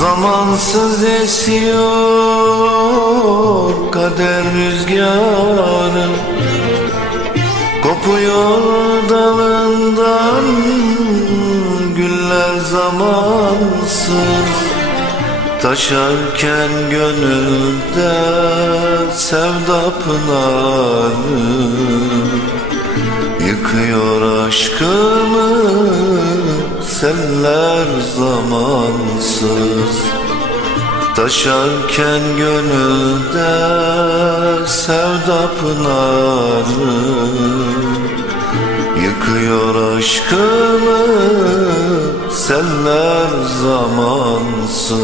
Zamansız esiyor kader rüzgarı. Kopuyor dalından güller zamansız. Taşarken gönülde sevda pınarı. Yıkıyor aşkımı seller zamansız Taşarken gönülde sevda pınarı Yıkıyor aşkımı seller zamansız.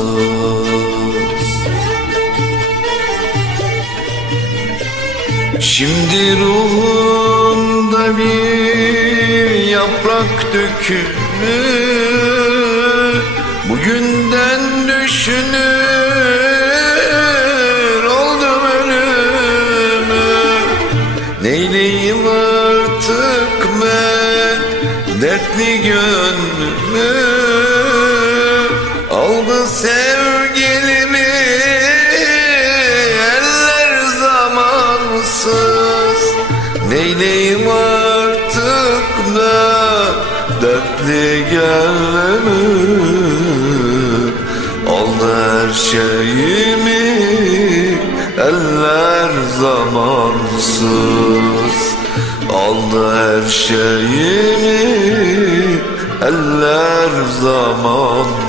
Şimdi ruhumda bir yaprak dökülür Bugünden düşünür oldum ölümü. Neyleyim artık ben? Dertli gönlümü. Aldı sevgilimi eller zamansız. Neyleyim artık gönlümü Aldı her şeyimi eller zamansız. Aldı her şeyimi eller zamansız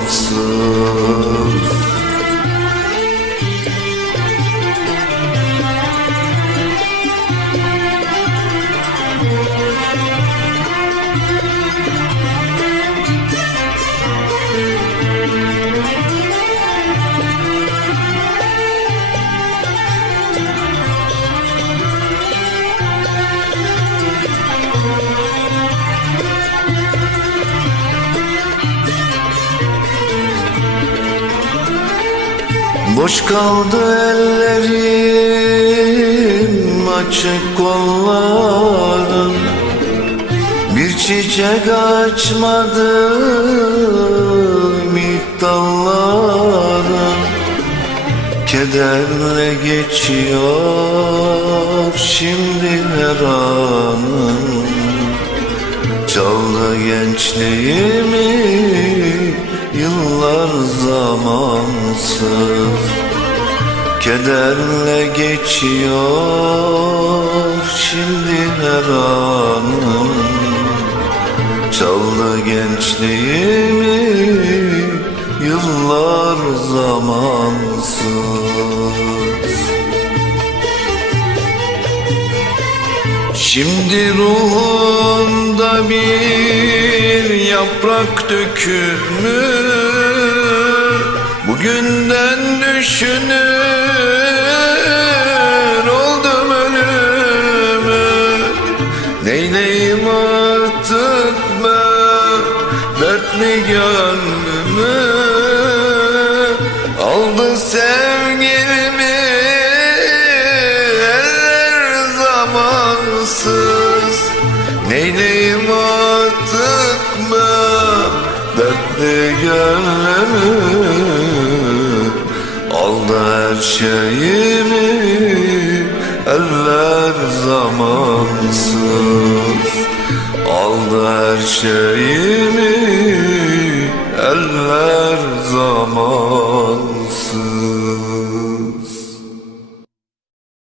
Boş kaldı ellerim açık kollarım. Bir çiçek açmadı dallarım Kederle geçiyor şimdi her anım. Çaldı gençliğimi yıllar zamansız Kederle geçiyor. Şimdi her anım Çaldı gençliğimi. Yıllar zamansız Şimdi ruhumda bir yaprak dökülmüş. Bugünden düşünür oldum ölümü. Neyleyim artık ben? Dertli gönlümü? Aldı sevgilimi Neyleyim artık ben dertli gönlümü Aldı her şeyimi eller zamansız. Aldı her şeyimi eller zamansız